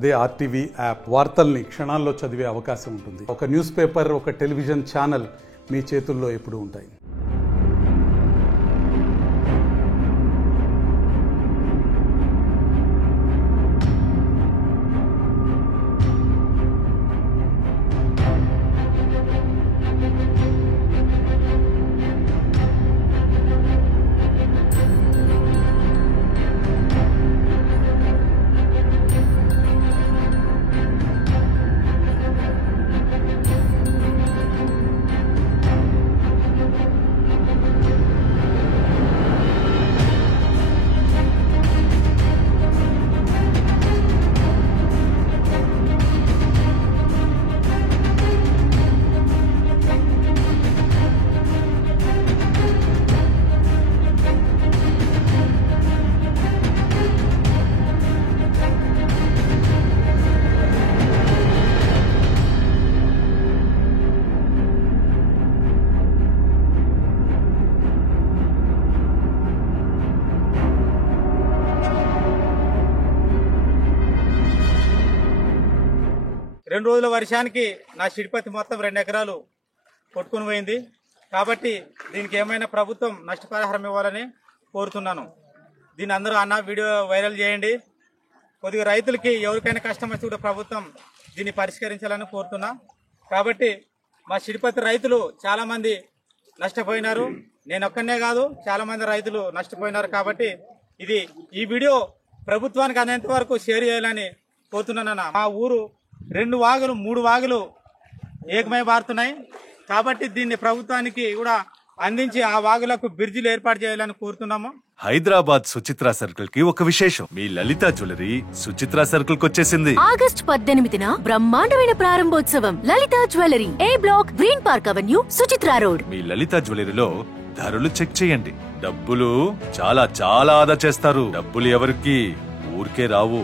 అదే RTV app వార్తల్ని క్షణాల్లో చదివే అవకాశం ఉంటుంది. ఒక న్యూస్ పేపర్, ఒక టెలివిజన్ ఛానల్ మీ చేతుల్లో ఎప్పుడూ ఉంటాయి. రెండు రోజుల వర్షానికి నా చిడిపత్తి మొత్తం 2 ఎకరాలు కొట్టుకుని పోయింది. కాబట్టి దీనికి ఏమైనా ప్రభుత్వం నష్టపరిహారం ఇవ్వాలని కోరుతున్నాను. దీన్ని అందరూ వీడియో వైరల్ చేయండి. కొద్దిగా రైతులకి ఎవరికైనా కష్టం వస్తే కూడా ప్రభుత్వం దీన్ని పరిష్కరించాలని కోరుతున్నా. కాబట్టి మా చిడిపత్తి రైతులు చాలామంది నష్టపోయినారు. నేను ఒక్కనే కాదు, చాలామంది రైతులు నష్టపోయినారు. కాబట్టి ఈ వీడియో ప్రభుత్వానికి అనేంత వరకు షేర్ చేయాలని కోరుతున్నాను. మా ఊరు 2 వాగులు 3 వాగులు ఏకమై పారుతున్నాయి. కాబట్టి దీన్ని ప్రభుత్వానికి కూడా అందించి ఆ వాగులకు బ్రిడ్జిలు ఏర్పాటు చేయాలని కోరుతున్నాము. హైదరాబాద్ సుచిత్ర సర్కిల్ కి ఒక విశేషం. మీ లలిత జ్యువెలరీ సుచిత్ర సర్కిల్ కి వచ్చేసింది. ఆగస్ట్ 18న బ్రహ్మాండమైన ప్రారంభోత్సవం. Lalitha jewellery, A block, green park avenue, Suchitra road. మీ లలిత జ్యువెలరీలో ధరలు చెక్ చేయండి. డబ్బులు చాలా చాలా ఆదా చేస్తారు. డబ్బులు ఎవరికి ఊరికే రావు.